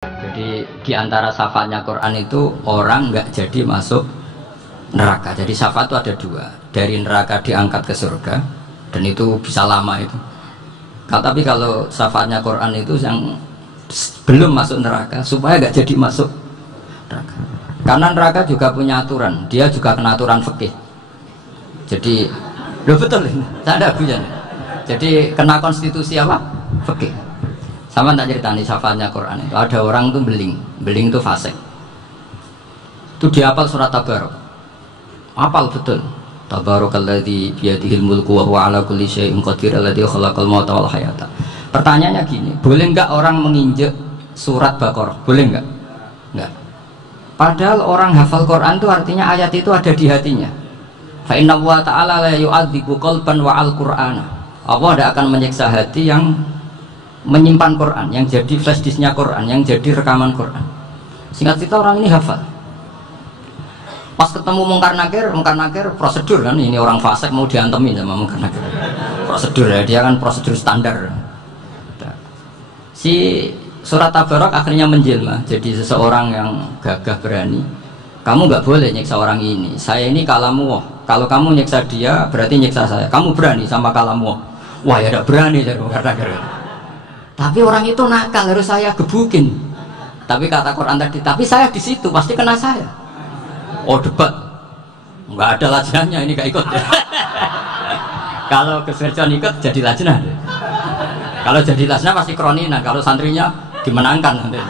Jadi di antara syafaatnya Quran itu orang nggak jadi masuk neraka. Jadi syafaat itu ada dua, dari neraka diangkat ke surga, dan itu bisa lama itu. Tapi kalau syafaatnya Quran itu yang belum masuk neraka supaya nggak jadi masuk neraka. Karena neraka juga punya aturan, dia juga kena aturan fikih. Jadi, loh betul ini, saya ada bujan. Jadi kena konstitusi apa? Fikih. Sama tak ceritani syafaatnya Quran itu ada orang tuh beling itu fasik. Itu dia hafal surat Tabarok. Hafal betul. Tabarakalladzi biyadihil mulku wa huwa ala kulli syai'in qadir alladzi khalaqal mauta wal hayata. Pertanyaannya gini, boleh enggak orang menginjek surat Baqarah? Boleh enggak? Enggak. Padahal orang hafal Quran itu artinya ayat itu ada di hatinya. Fa inna wa ta'ala la yu'adzibu qalban wa al-Qur'ana. Allah tidak akan menyiksa hati yang menyimpan Quran, yang jadi flash disknya Quran, yang jadi rekaman Quran. Singkat cerita orang ini hafal. Pas ketemu Mungkar Nakir prosedur kan, ini orang fasik mau diantemin sama Mungkar Nakir. Prosedur ya, dia kan prosedur standar. Si surat Tabarok akhirnya menjelma jadi seseorang yang gagah berani. Kamu nggak boleh nyiksa orang ini. Saya ini kalamu. Kalau kamu nyiksa dia berarti nyiksa saya. Kamu berani sama kalamu. Wah ya tidak berani jadi Mungkar Nakir. Tapi orang itu nakal, harus saya gebukin. Tapi kata Quran tadi, tapi saya di situ pasti kena saya. Oh debat, nggak ada lajnahnya, ini gak ikut. Kalau keserjon ikut jadi lajnah. Kalau jadi lajnah pasti kroninan. Kalau santrinya dimenangkan nanti.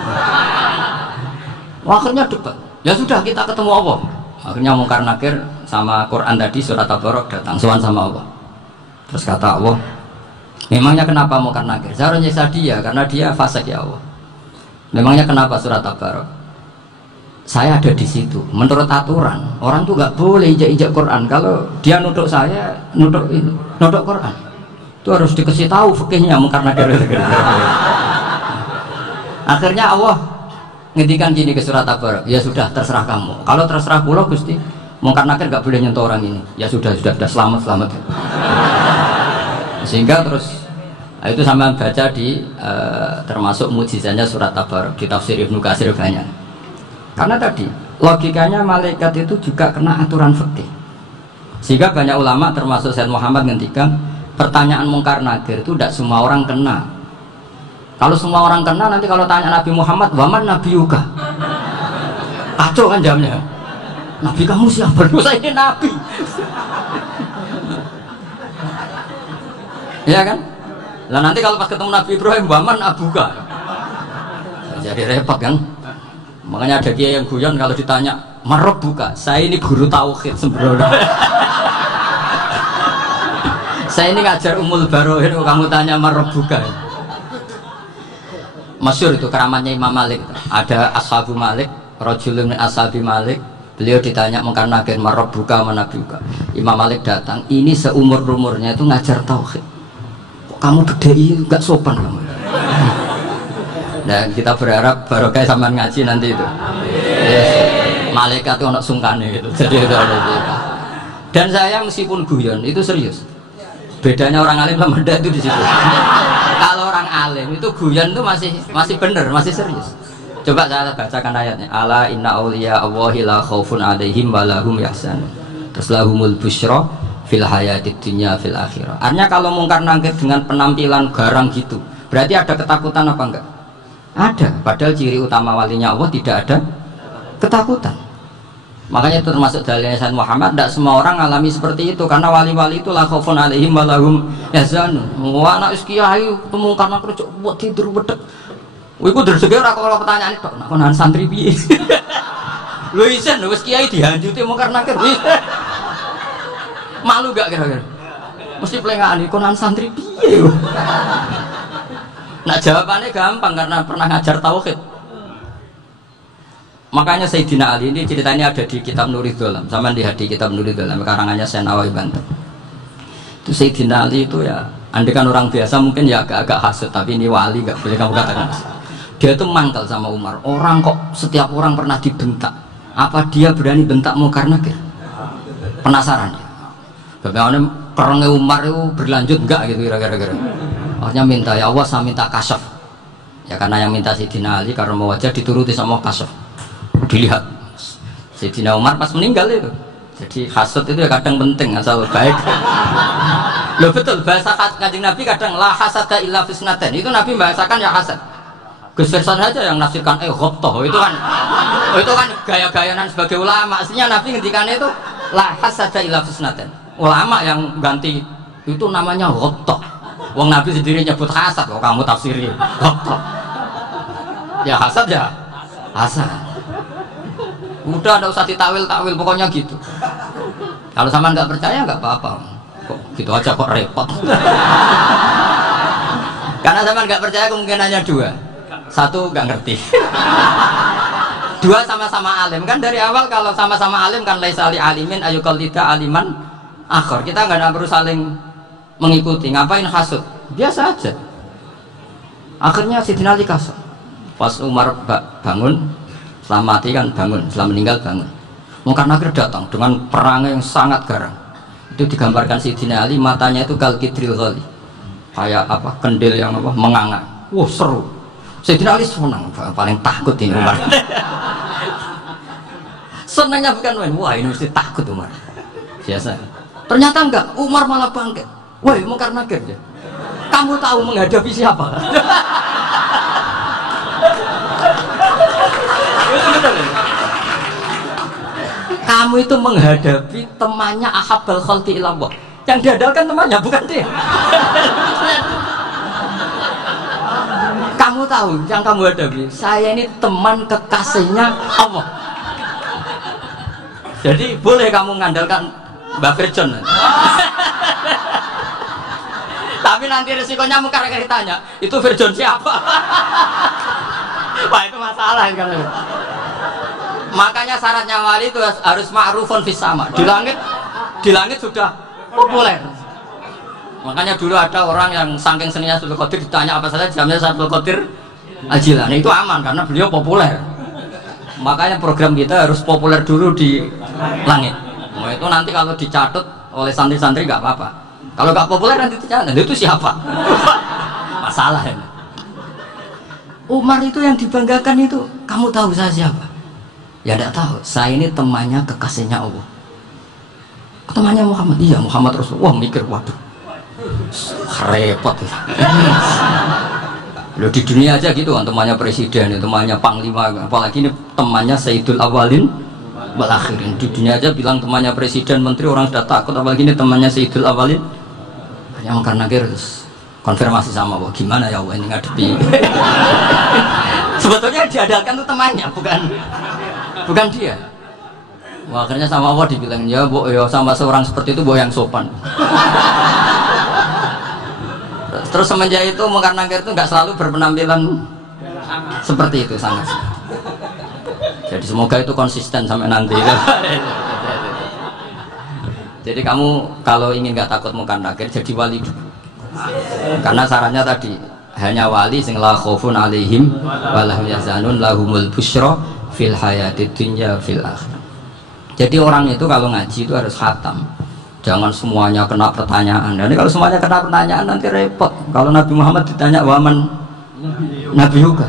Akhirnya debat. Ya sudah kita ketemu Allah. Akhirnya Mungkar Nakir sama Quran tadi surat Tabarok datang sowan sama Allah. Terus kata Allah, memangnya kenapa Mungkar Nakir? Saya harus nyiksa dia karena dia fasik ya Allah. Memangnya kenapa surat Tabarok? Saya ada di situ. Menurut aturan orang tuh nggak boleh injak-injak Quran. Kalau dia nutuk saya, nutuk Quran, itu harus dikasih tahu fikihnya Mungkar Nakir. Akhirnya Allah ngendikan gini ke surat Tabarok. Ya sudah terserah kamu. Kalau terserah pulau Gusti, Mungkar Nakir nggak boleh nyentuh orang ini. Ya sudah selamat. Sehingga terus itu sama baca di termasuk mujizatnya surat Tabarok di tafsir Ibnu Katsir banyak. Karena tadi logikanya malaikat itu juga kena aturan fikih. Sehingga banyak ulama termasuk Sayyid Muhammad ngendikan pertanyaan Mungkar Nakir itu tidak semua orang kena. Kalau semua orang kena nanti kalau tanya Nabi Muhammad, waman nabiyuka? Kacau kan jamnya. Nabi kamu siapa? Saya ini nabi. Ya kan? Lah nanti kalau pas ketemu Nabi Ibrahim, waman abuka? Jadi repot kan? Makanya ada kiai yang guyon kalau ditanya, marab buka? Saya ini guru tauhid sembrono. Saya ini ngajar Ummul Barohin, kamu tanya marab buka? Masyhur itu keramatnya Imam Malik. Ada Ashabu Malik, rajulun min ashabi Malik. Beliau ditanya Mungkar Nakir, marab buka mana buka? Imam Malik datang, ini seumur-umurnya itu ngajar tauhid. Kamu gede ini gak sopan kamu. Dan kita berharap barokah sama ngaji nanti itu. Yes. Malaikat itu anak sungkane gitu. Jadi itu ada itu. Dan saya meskipun guyon itu serius. Bedanya orang alim sama ndak itu di situ. Kalau orang alim itu guyon itu masih benar, masih serius. Coba saya bacakan ayatnya. Ala inna auliya Allahi la khaufun alaihim wa lahum yahzanun. Terus lahumul busyra fil hayatid dunya fil akhirah. Artinya kalau Mungkar Nakir dengan penampilan garang gitu, berarti ada ketakutan apa enggak? Ada. Padahal ciri utama walinya Allah tidak ada ketakutan. Makanya itu termasuk dalilnya Sayyid Muhammad. Tidak semua orang alami seperti itu karena wali-wali itu la khaufun alaihim wa lahum yahzanun. Wah anak kiai Mungkar Nakir buat tidur bedek. Iku dreseke ora kalau pertanyaan tok, nek konan santri piye? Lho isen wis kiai dihanjuti Mungkar Nakir. Malu gak kira-kira? Mesti pelengahan konan santri piye? Nah jawabannya gampang karena pernah ngajar tauhid. Makanya Sayyidina Ali ini ceritanya ada di kitab Nurul Dzalam. Sama di kitab Nurul Dzalam karangannya Syekh Nawawi Banten. Itu Sayyidina Ali itu ya, andekan orang biasa mungkin ya agak-agak hasut, tapi ini wali gak boleh kamu katakan. Dia itu mangkal sama Umar. Orang kok setiap orang pernah dibentak. Apa dia berani bentak Mungkar Nakir? Penasaran dia. Bagaimana kerengnya Umar itu berlanjut enggak gitu kira-kira. Akhirnya minta, ya Allah saya minta kasyaf. Ya karena yang minta Sayyidina Ali karena mau wajah dituruti sama kasuf. Dilihat Sayyidina Umar pas meninggal itu. Jadi hasud itu ya kadang penting asal baik. Loh betul, bahasa Kanjeng Nabi kadang la hasada illa fisnaten. Itu Nabi bahasakan ya hasad. Gus Verson aja yang nafsirkan ghobtoh itu kan gaya-gayanan sebagai ulama. Aslinya Nabi ngendikannya itu la hasada illa fisnaten. Ulama yang ganti itu namanya ghobtoh. Wong Nabi sendiri nyebut hasad kok kamu tafsiri ghobtoh. Ya hasad ya hasad. Udah, nggak usah ditawil-tawil, pokoknya gitu. Kalau sama nggak percaya nggak apa-apa. Kok gitu aja kok repot. Karena sama nggak percaya kemungkinannya dua. Satu nggak ngerti. Dua sama-sama alim. Kan dari awal kalau sama-sama alim kan laisa li alimin ayuqallida aliman akhir. Kita nggak perlu saling mengikuti. Ngapain hasud? Biasa aja. Akhirnya Sayyidina Ali kasar. Pas Umar bangun, setelah mati kan bangun, setelah meninggal bangun. Mungkar Nakir datang dengan perang yang sangat garang. Itu digambarkan Sayyidina Ali, matanya itu kal kidril ghali, kayak apa, kendil yang apa, menganga. Wah seru. Sayyidina Ali senang, paling takut ini Umar. Senangnya bukan main, wah ini mesti takut Umar. Biasa. Ternyata enggak, Umar malah bangkit. Woi Mungkar Nakir ya. Kamu tahu menghadapi siapa? Kamu itu menghadapi temannya ahabbal khalqi ilallah. Yang diandalkan temannya bukan dia. Kamu tahu yang kamu hadapi, saya ini teman kekasihnya Allah. Jadi boleh kamu mengandalkan Mbak Virjon. Tapi nanti resikonya Mungkar Nakir ditanya, itu Virjon siapa? Wah itu masalah kan. Makanya syaratnya wali itu harus ma'rufun fis sama. Di langit sudah populer. Makanya dulu ada orang yang saking seninya Abdul Qadir ditanya apa saja jamnya Abdul Qadir Al-Jilani, itu aman karena beliau populer. Makanya program kita harus populer dulu di langit. Nah, itu nanti kalau dicatat oleh santri-santri nggak apa-apa. Kalau nggak populer nanti dicatat, itu siapa? Masalah ini. Umar itu yang dibanggakan itu, kamu tahu saya siapa? Ya tidak tahu, saya ini temannya kekasihnya Allah. Temannya Muhammad, iya Muhammad Rasulullah. Wah mikir, waduh repot ya. Loh, di dunia aja gitu kan, temannya presiden, temannya panglima, apalagi ini temannya Sayyidul Awalin wal Akhirin. Di dunia aja bilang temannya presiden, menteri, orang sudah takut, apalagi ini temannya Sayyidul Awalin. Yang karena terus konfirmasi sama Allah, gimana ya Allah ini ngadepi. Sebetulnya diandalkan itu temannya, bukan dia. Wah, akhirnya sama Allah dibilang, ya bu, ya sama seorang seperti itu bu yang sopan. Terus semenjak itu Mungkar Nakir itu nggak selalu berpenampilan seperti itu sangat. Jadi semoga itu konsisten sampai nanti. Jadi kamu kalau ingin nggak takut Mungkar Nakir, jadi wali dulu. Karena sarannya tadi hanya wali sing la khaufun alaihim walahum yahzanun lahumul busyra fil hayatid dunya fil akhirah. Jadi orang itu kalau ngaji itu harus khatam. Jangan semuanya kena pertanyaan. Dan kalau semuanya kena pertanyaan nanti repot. Kalau Nabi Muhammad ditanya waman Nabi juga.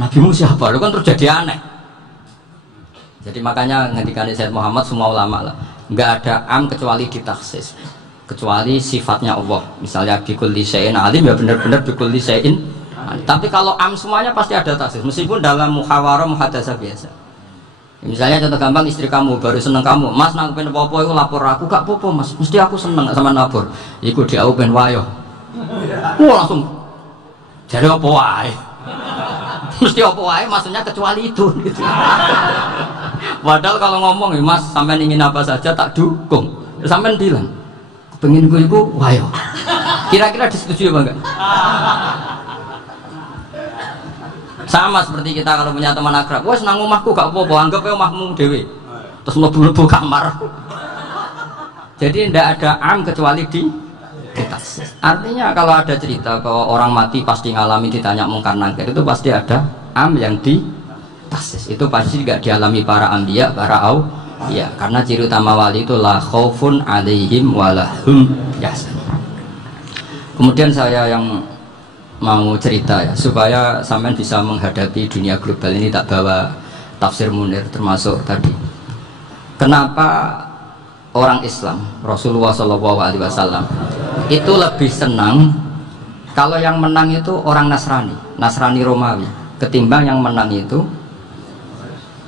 Nabimu siapa? Itu kan terjadi aneh. Jadi makanya ngendikane Sayyid Muhammad semua ulama lah, nggak ada am kecuali ditaksis. Kecuali sifatnya Allah. Misalnya bikulli syai'in alim ya benar-benar bikulli syai'in. Tapi kalau am semuanya pasti ada taksis. Meskipun dalam muhawarah muhadasah biasa. Misalnya contoh gampang, istri kamu baru seneng kamu, mas nak pengen apa-apa itu lapor aku, gak apa-apa mas, mesti aku seneng sama lapor. Iku dia aku pengen wayo. Langsung jadi apa wae. Mesti apa wae maksudnya kecuali itu gitu. Padahal kalau ngomong mas sampean ingin apa saja tak dukung. Sampean bilang pengen gue iku wayo. Kira-kira disetujui apa enggak? Sama seperti kita kalau punya teman akrab, wah senang omahku gak apa-apa, anggap ya omahmu dewe, terus mlebu-mlebu kamar. Jadi tidak ada am kecuali di taksis. Artinya kalau ada cerita bahwa orang mati pasti ngalami ditanya Mungkar Nakir, itu pasti ada am yang di taksis. Itu pasti tidak dialami para anbiya, para auliya. Karena ciri utama wali itu la khaufun alaihim walahum yahzanun. Kemudian saya yang mau cerita ya supaya sampean bisa menghadapi dunia global ini. Tak bawa tafsir Munir termasuk tadi. Kenapa orang Islam Rasulullah SAW itu lebih senang kalau yang menang itu orang Nasrani Romawi ketimbang yang menang itu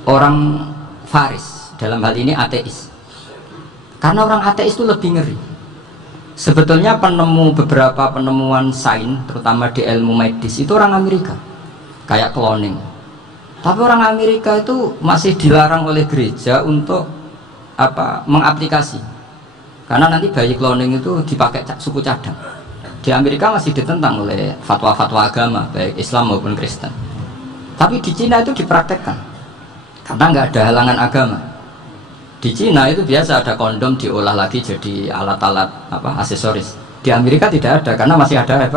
orang Faris, dalam hal ini ateis. Karena orang ateis itu lebih ngeri. Sebetulnya beberapa penemuan sains, terutama di ilmu medis, itu orang Amerika, kayak cloning. Tapi orang Amerika itu masih dilarang oleh gereja untuk mengaplikasi. Karena nanti bayi cloning itu dipakai suku cadang. Di Amerika masih ditentang oleh fatwa-fatwa agama, baik Islam maupun Kristen. Tapi di Cina itu dipraktekkan, karena nggak ada halangan agama. Di Cina itu biasa ada kondom diolah lagi jadi alat-alat aksesoris. Di Amerika tidak ada karena masih ada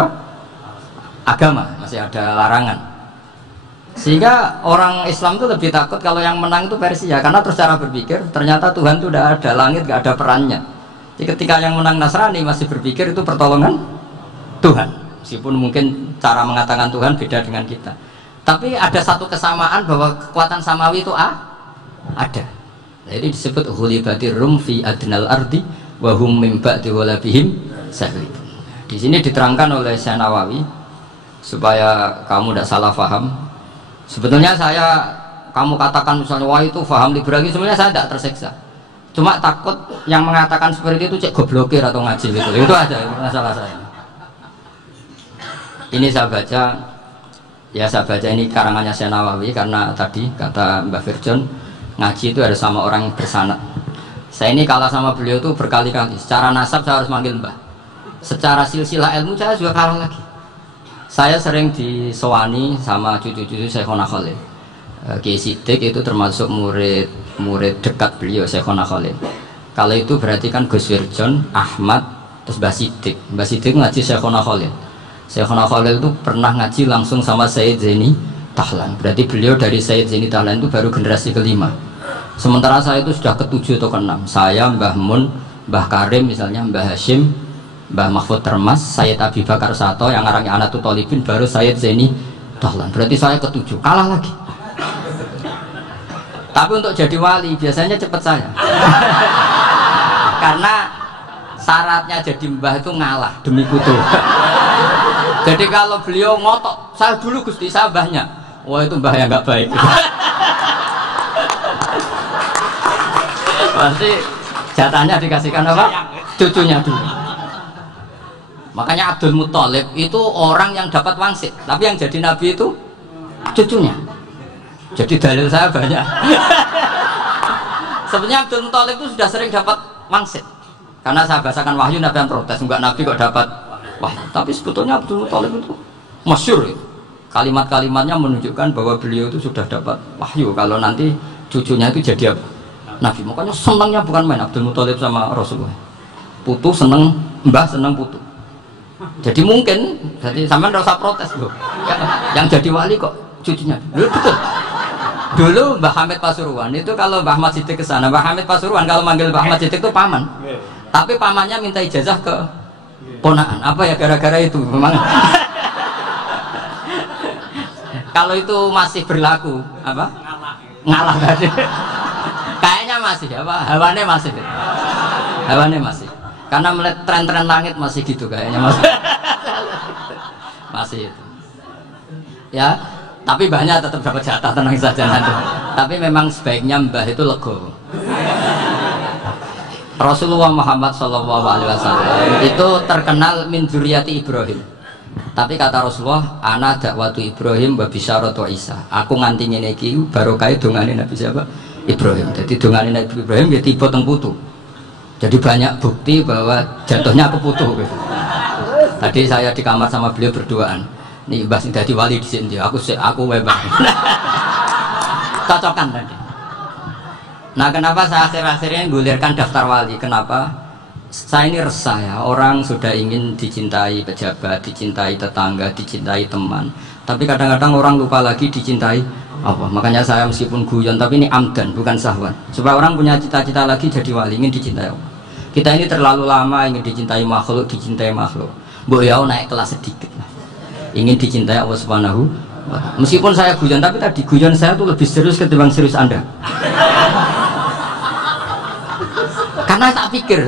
agama, masih ada larangan. Sehingga orang Islam itu lebih takut kalau yang menang itu Persia, karena terus cara berpikir ternyata Tuhan itu tidak ada, langit nggak ada perannya. Jadi ketika yang menang Nasrani masih berpikir itu pertolongan Tuhan, meskipun mungkin cara mengatakan Tuhan beda dengan kita. Tapi ada satu kesamaan bahwa kekuatan samawi itu ada. Jadi disebut hulibatir rum fi adnal ardi wa hum min ba'di ghalabihim sahlibun. Di sini diterangkan oleh Syekh Nawawi supaya kamu tidak salah paham. Sebetulnya kamu katakan misalnya wah itu paham liberalisme, sebenarnya saya tidak tersiksa. Cuma takut yang mengatakan seperti itu cek goblokir atau ngaji gitu. Itu aja masalah saya. Ini saya baca ini karangannya Syekh Nawawi karena tadi kata Mbak Firjon ngaji itu harus sama orang yang bersanad. Saya ini kalah sama beliau tuh berkali-kali. Secara nasab saya harus manggil Mbah. Secara silsilah ilmu saya juga kalah lagi. Saya sering disewani sama cucu-cucu Syekhona Khalil. Kiai Sidik itu termasuk murid dekat beliau Syekhona Khalil. Kalau itu berarti kan Gus Wirjon, Ahmad, terus Mbah Sidik. Mbah Sidik ngaji Syekhona Khalil. Syekhona Khalil itu pernah ngaji langsung sama Sayyid Zaini Tahlan. Berarti beliau dari Sayyid Zaini Tahlan itu baru generasi kelima. Sementara saya itu sudah ke-7 atau ke-6. Saya, Mbah Mun, Mbah Karim misalnya, Mbah Hashim, Mbah Mahfud Termas, Sayyid Abi Bakar Sato yang arangnya Anatul Tolibin, baru Sayyid Zaini Tahlan. Berarti saya ke-7, kalah lagi. Tapi untuk jadi wali biasanya cepat saya. Karena syaratnya jadi mbah itu ngalah demi putu. Jadi kalau beliau ngotot, saya dulu Gusti, saya mbahnya. Wah itu mbah yang nggak baik. Pasti jatahnya dikasihkan apa? Cucunya dulu. Makanya Abdul Muthalib itu orang yang dapat wangsit, tapi yang jadi nabi itu cucunya. Jadi dalil saya banyak. Sebenarnya Abdul Muthalib itu sudah sering dapat wangsit. Karena saya bahasakan wahyu, nabi yang protes, enggak nabi kok dapat wahyu. Tapi sebetulnya Abdul Muthalib itu masyhur itu. Kalimat-kalimatnya menunjukkan bahwa beliau itu sudah dapat wahyu kalau nanti cucunya itu jadi apa? Nabi. Makanya senangnya bukan main Abdul Muthalib sama Rasulullah. Putu seneng, mbah seneng putu. Jadi mungkin, jadi sampean enggak usah protes loh. Yang jadi wali kok cucunya. Loh, betul. Dulu Mbah Hamid Pasuruan itu kalau Mbah Ahmad Siddiq ke sana, Mbah Hamid Pasuruan kalau manggil Mbah Ahmad Siddiq itu paman. Tapi pamannya minta ijazah ke ponakan. Apa ya gara-gara itu memang. Kalau itu masih berlaku, apa? Ngalah tadi. Kayaknya masih apa? Hawane masih. Karena melihat tren-tren langit masih gitu kayaknya masih. Masih itu. Ya, tapi banyak tetap dapat jatah, tenang saja nanti. Tapi memang sebaiknya mbah itu legowo. Rasulullah Muhammad SAW itu terkenal min dzurriyyati Ibrahim. Tapi kata Rasulullah, ana dakwatu Ibrahim wa bisyaratu Isa. Aku nganti ngene iki barokah dongane Nabi siapa? Ibrahim. Jadi dongane Nabi Ibrahim ya tiba teng putu. Jadi banyak bukti bahwa jatuhnya ke putu gitu. Tadi saya di kamar sama beliau berduaan. Nih Mbah sing dadi wali di sini, aku webah. Cocokan tadi. Nah, kenapa saya akhir-akhirnya gulirkan daftar wali? Kenapa? Saya ini resah ya, orang sudah ingin dicintai pejabat, dicintai tetangga, dicintai teman. Tapi kadang-kadang orang lupa lagi dicintai apa? Makanya saya meskipun guyon, tapi ini amdan, bukan sahwan. Supaya orang punya cita-cita lagi jadi wali, ingin dicintai Allah. Kita ini terlalu lama ingin dicintai makhluk. Mbok ya naik kelas sedikit lah. ingin dicintai Allah Subhanahu wa ta'ala. Meskipun saya guyon, tapi tadi guyon saya tuh lebih serius ketimbang serius Anda. Karena tak pikir,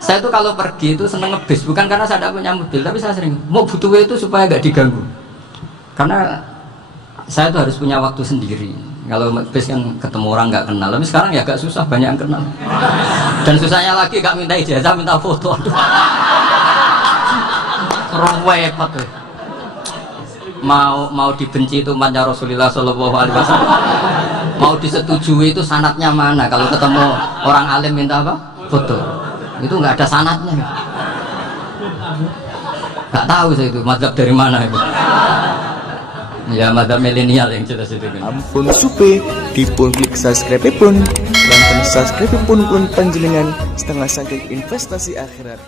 saya tuh kalau pergi itu seneng ngebis, bukan karena saya tidak punya mobil, tapi saya sering mau butuh itu supaya nggak diganggu. Karena saya tuh harus punya waktu sendiri. Kalau bis kan ketemu orang nggak kenal, tapi sekarang ya agak susah, banyak yang kenal. Dan susahnya lagi nggak minta ijazah, minta foto. Repot tuh. Mau dibenci itu umatnya Rasulullah Shallallahu Alaihi Wasallam. Mau disetujui itu sanatnya mana? Kalau ketemu orang alim minta apa? Foto. Itu nggak ada sanatnya. Nggak tahu saya itu mazhab dari mana itu. Ya mazhab milenial yang jelas itu. Ampun supe, dipun klik subscribe pun, dan subscribe pun panjenengan setengah saking investasi akhirat.